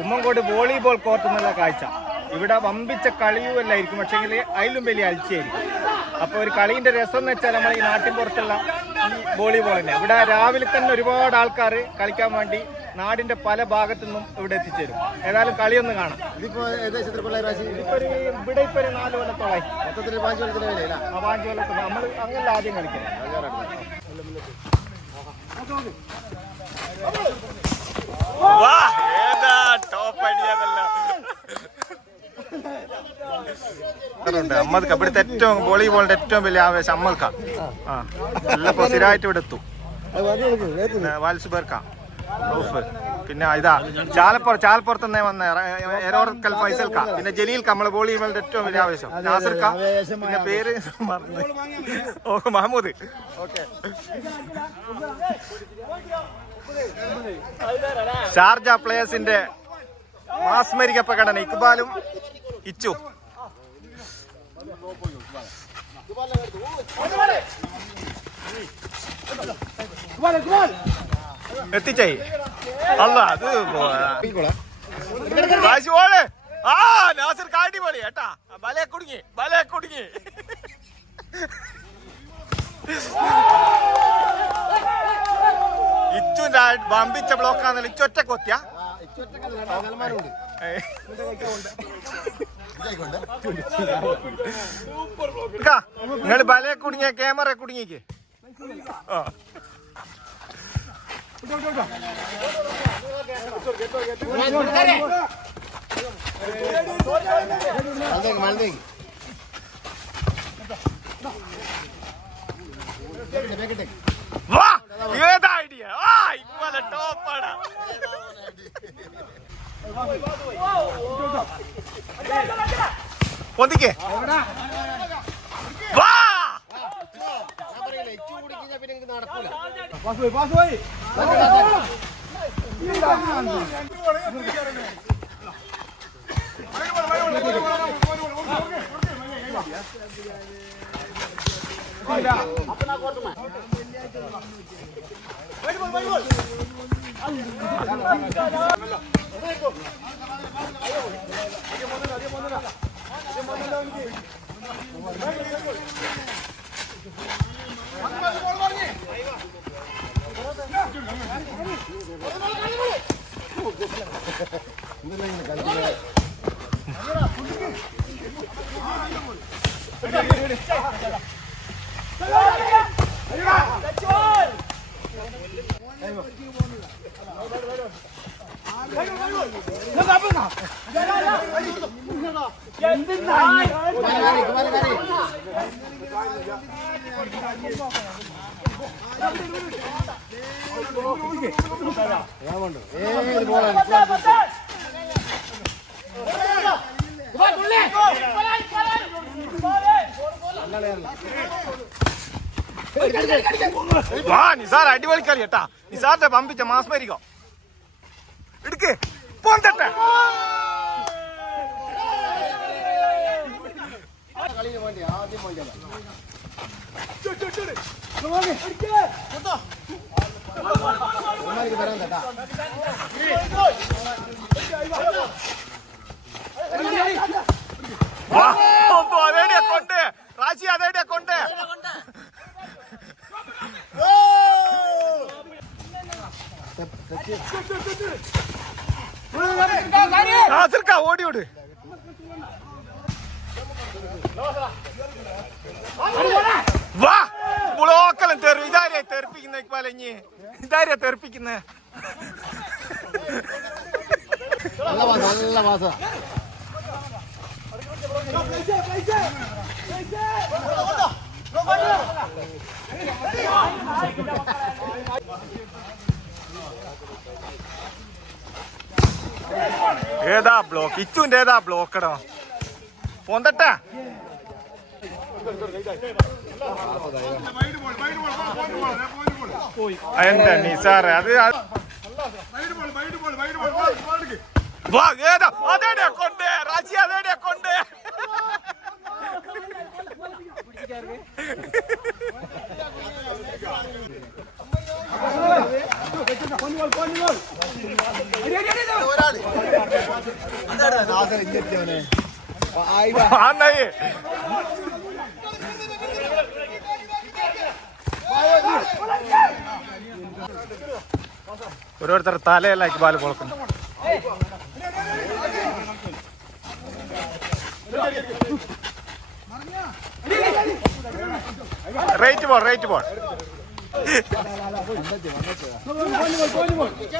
ഉമ്മൻകോട് volleyball court എന്നുള്ള കാഴ്ച. ഇവിടെ വമ്പിച്ച കളിയുമല്ലായിരിക്കും പക്ഷേങ്കിൽ അതിലും വലിയ അൽച്ചയായിരിക്കും അപ്പോൾ ഒരു കളീന്റെ രസം എന്ന് വെച്ചാൽ നമ്മൾ ഈ നാട്ടിൻ പുറത്തുള്ള ഈ വോളിബോൾ തന്നെ. ഇവിടെ രാവിലെ തന്നെ ഒരുപാട് ആൾക്കാർ കളിക്കാൻ വേണ്ടി നാടിന്റെ പല ഭാഗത്തു നിന്നും ഇവിടെ എത്തിച്ചേരും. ഏതായാലും കളിയൊന്ന് കാണാം. ഇതിപ്പോ ഏകദേശം ഇവിടെ ഇപ്പൊ ഒരു നാല് കൊല്ലത്തോളായി. മൊത്തത്തിൽ പാഞ്ച് കൊല്ലത്തിന് വിലയില്ല ആ പാഞ്ച് കൊല്ലത്ത് നമ്മൾ അങ്ങനെ ആദ്യം കളിക്കുന്നത് അമ്മയ്ക്ക് ഇവിടുത്തെ ഏറ്റവും വോളിബോളിന്റെ ഏറ്റവും വലിയ ആവേശം അമ്മൾക്ക. ആ. എല്ലാം സ്ഥിരമായിട്ട് ഇവിടെ എത്തും. പിന്നെ വാൽസുബേർക്ക റൌഫ്. പിന്നെ ഇതാ ചാലപ്പുറ ചാലപ്പുറത്ത് നിന്നേ വന്ന എറോർക്കൽ ഫൈസൽക്ക. പിന്നെ ജലീൽക്ക നമ്മൾ വോളിബോളിന്റെ ഏറ്റവും വലിയ ആവേശം. നാസർക്ക. പിന്നെ പേര് മറന്നു. ഓ മഹമ്മൂദ് ഓക്കെ. ഷാർജ പ്ലേയേഴ്സിന്റെ മാസ്മരിക പ്രകടനം ഇക്ബാലും ഇച്ചു. എത്തിച്ചേ. അല്ല അത് കാശി പോളെ. ആ നാസർ കാട്ടി പോളി ഏട്ടാ. ബലേ കുടുങ്ങി ബലേ കുടുങ്ങി. ഇച്ചു വമ്പിച്ച ബ്ലോക്കാന്നല്ല ഇച്ചൊറ്റ കൊത്തിയ. നിങ്ങൾ ബലേ കുടുങ്ങിയ ക്യാമറ കുടുങ്ങിക്ക്. ആ. മലതേക്ക് ఇందులో ഏത് ബോളാണ് വാ നിസാർ അടിപൊളി കളി കേട്ടാ. നിസാറിന്റെ പമ്പിച്ച മാസ്മരിക്കോ എടുക്ക്. പൊന്തട്ടെ. വേണ്ടി വരാൻ കേട്ടാ നല്ല പാസ നല്ല പാസ ഏതാ ബ്ലോക്ക് ഇച്ചുന്റെ ഏതാ ബ്ലോക്കടോ പൊന്തട്ടെ എന്താ നിസാറ്? അത് അത് വാ ഏതാ അതേടെ കൊണ്ട് റാശി അതേടെ കൊണ്ട് ഓരോരുത്തർ തലയെല്ലാം ബാൽ പൊളക്കുന്നു. റേറ്റ് ബോൾ റേറ്റ് ബോൾ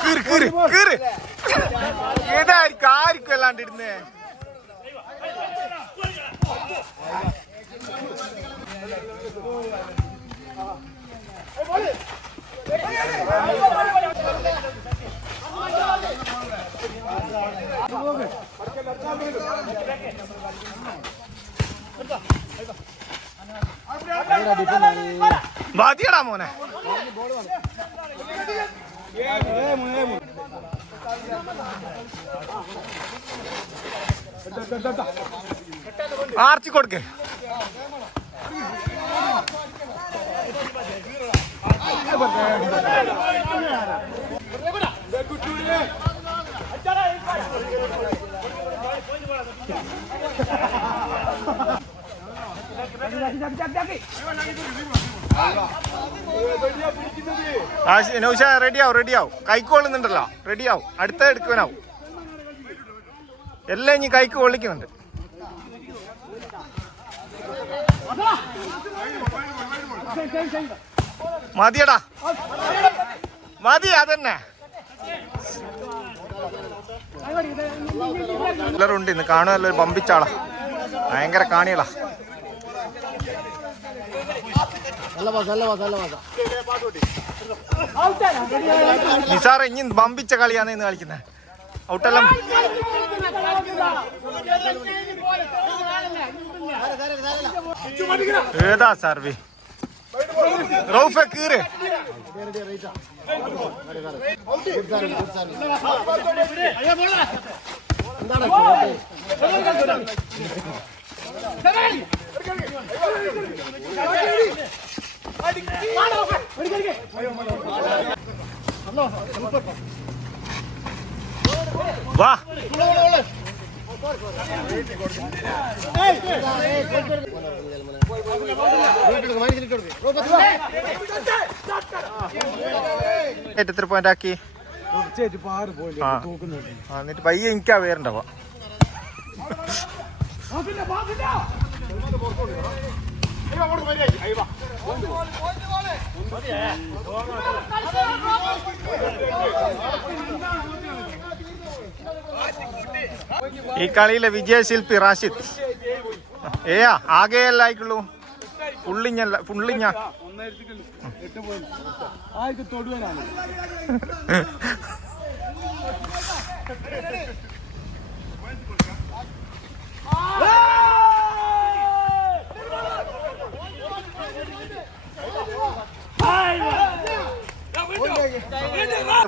ഇതായിരിക്കും കീറി അല്ലാണ്ട് ഇരുന്നേ Hey, അല്ലാണ്ട് മതിയടാ മോനെ. ആർച്ചി കൊടുക്കേ. നൗഷ റെഡിയാവും റെഡിയാവും കൈക്കോളുന്നുണ്ടല്ലോ റെഡിയാവും അടുത്ത എടുക്കുവാനാവും. എല്ലാം ഇനി കൈക്ക് കൊള്ളിക്കുന്നുണ്ട്. മതിയടാ. മതി അതന്നെ. എല്ലാവരും ഉണ്ട് ഇന്ന് കാണുമല്ലോ പമ്പിച്ചാളാ ഭയങ്കര കാണികളാ. നിസാറ ഇനി പമ്പിച്ച കളിയാണ് ഇന്ന് കളിക്കുന്നത് ഔട്ടെല്ലാം. ഏതാ സർവി? റൗഫെ കീറ്. വാ. എത്ര പോയിന്റ് ആക്കി? എന്നിട്ട് പയ്യെ എനിക്കാ വേറുണ്ടാവാ ഈ കളിയിലെ വിജയശില്പി റാഷിദ്. ഏയാ ആകെയല്ല ആയിക്കുള്ളൂ ഫുള്ളിഞ്ഞല്ല ഫുള്ളിഞ്ഞ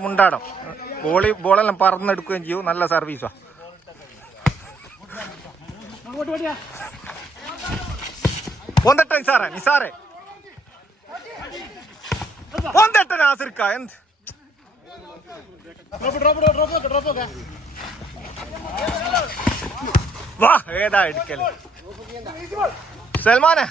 മുണ്ടാടം. ബോളി ബോളെല്ലാം പറന്നെടുക്കുകയും ചെയ്യൂ. നല്ല സർവീസാ. ഒന്നെട്ടൻ സാറേ നിസാറേ ഒന്നെട്ടൻ നാസിർക്ക എന്ത്? വാ ഏതാ എടുക്കൽ സൽമാനെ.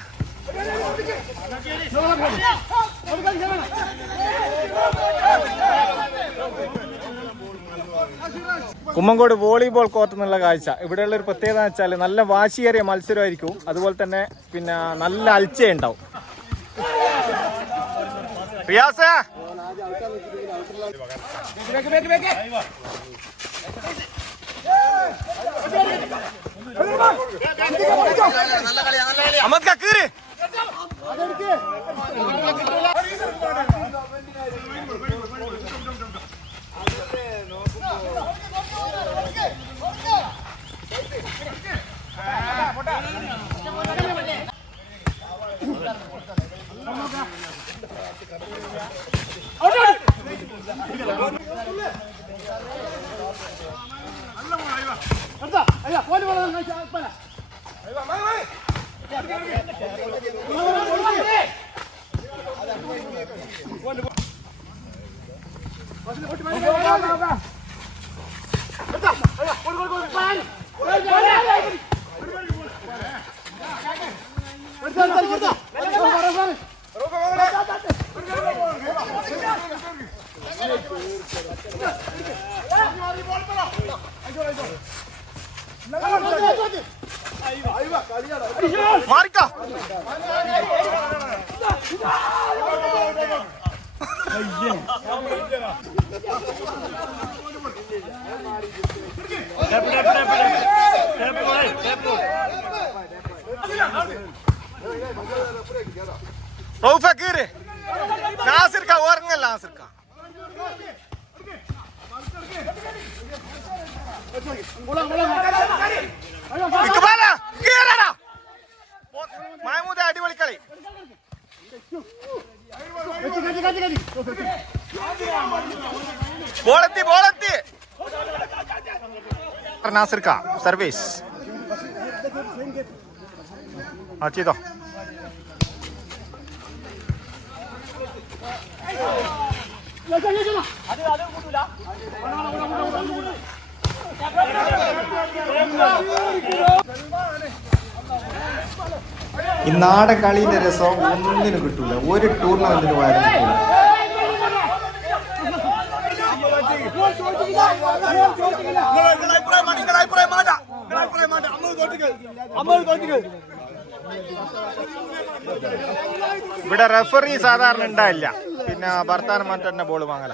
കുമ്മങ്കോട് വോളിബോൾ കോർട്ട് എന്നുള്ള കാഴ്ച. ഇവിടെയുള്ള ഒരു പ്രത്യേകത എന്ന് വെച്ചാൽ നല്ല വാശിയേറിയ മത്സരമായിരിക്കും. അതുപോലെ തന്നെ പിന്നെ നല്ല അൽച്ച ഉണ്ടാവും നല്ല കളിയാ കാ കീറി! മാറിക്ക. റൗഫ കീറ്. നാസിർക്ക ഉറങ്ങല്ല നാസിർക്ക. ഇക്ബാല കീറടാ മഹമൂദ് അടിപൊളി കളി ബോളെത്തി ബോളെത്തി. നാസിർക്ക സർവീസ്. ആ ചെയ്തോ? ഈ നാടൻ കളീന്റെ രസം ഒന്നിനും കിട്ടൂല. ഒരു ടൂർണമെന്റിന് പോയാലും കിട്ടൂല. ഇവിടെ റെഫറി സാധാരണ ഉണ്ടായില്ല പിന്നെ ഭർത്താനം തന്നെ ബോൾ വാങ്ങല.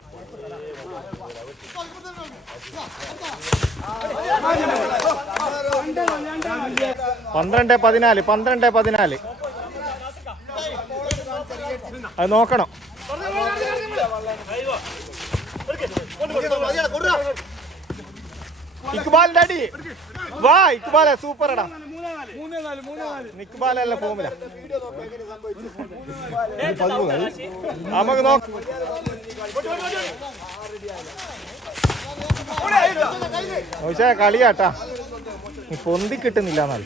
പന്ത്രണ്ട് പതിനാല് പന്ത്രണ്ട് പതിനാല്. അത് നോക്കണം. ഇക്ബാലിന്റെ അടി. വാ ഇക്ബാലെ എടാ. ഇക്ബാലല്ല ഫോമില നമുക്ക് നോക്ക. പക്ഷേ കളിയാട്ടാ. പൊന്തി കിട്ടുന്നില്ല എന്നാൽ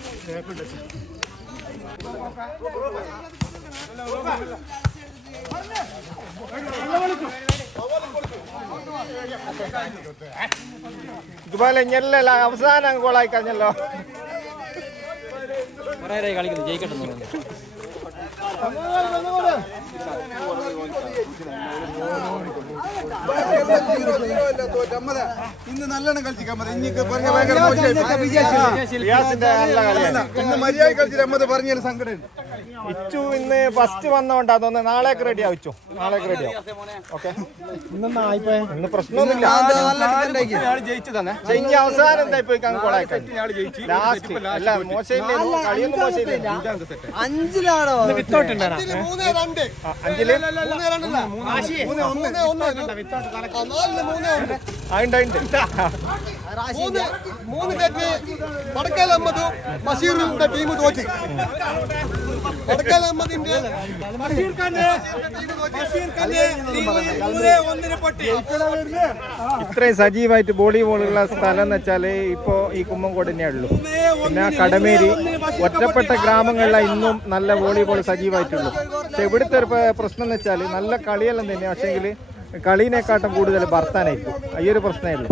ഇതുപോലെ ഞെല്ലല്ല അവസാനം ഗോളായി കഴിഞ്ഞല്ലോ. കളിക്കുന്നു. ജയിക്കട്ടെ. ഇന്ന് നല്ലോണം കളിച്ചു കമ്മത് ഇനിക്ക് പറഞ്ഞ ഭയങ്കര ഇന്ന് മര്യാദ കളിച്ചിട്ട് അമ്മത് പറഞ്ഞ സങ്കടമുണ്ട് ഇച്ചു ഇന്ന് ഫസ്റ്റ് വന്നോണ്ടാ അതൊന്ന് നാളേക്ക് റെഡി ആവിച്ചു നാളേക്ക് റെഡി ആവും ഓക്കെ ഇന്ന് പ്രശ്നമൊന്നുമില്ല ഇനി അവസാനം എന്താ ഇപ്പൊ ലാസ്റ്റ് അല്ല മോശമില്ലേ? കളിയൊന്നും മോശമില്ല? അഞ്ചിലാണോ? അഞ്ചിൽ മൂന്ന് മൂന്ന് വടക്കേൽ അഹമ്മദും ബഷീറിന്റെ ടീം തോറ്റി. വടക്കേൽ അഹമ്മദിന്റെ ഇത്രയും സജീവായിട്ട് വോളിബോളുള്ള സ്ഥലം എന്ന് വെച്ചാൽ ഇപ്പോ ഈ കുമ്മംകോട് തന്നെയേ ഉള്ളൂ. പിന്നെ കടമേരി ഒറ്റപ്പെട്ട ഗ്രാമങ്ങളിലാണ് ഇന്നും നല്ല വോളിബോൾ സജീവമായിട്ടുള്ളൂ പക്ഷെ ഇവിടുത്തെ ഒരു പ്രശ്നം എന്ന് വെച്ചാൽ നല്ല കളിയെല്ലാം തന്നെ പക്ഷേങ്കിൽ കളീനെക്കാട്ടും കൂടുതൽ ഭർത്താനായിരിക്കും ഈ ഒരു പ്രശ്നമേ ഉള്ളൂ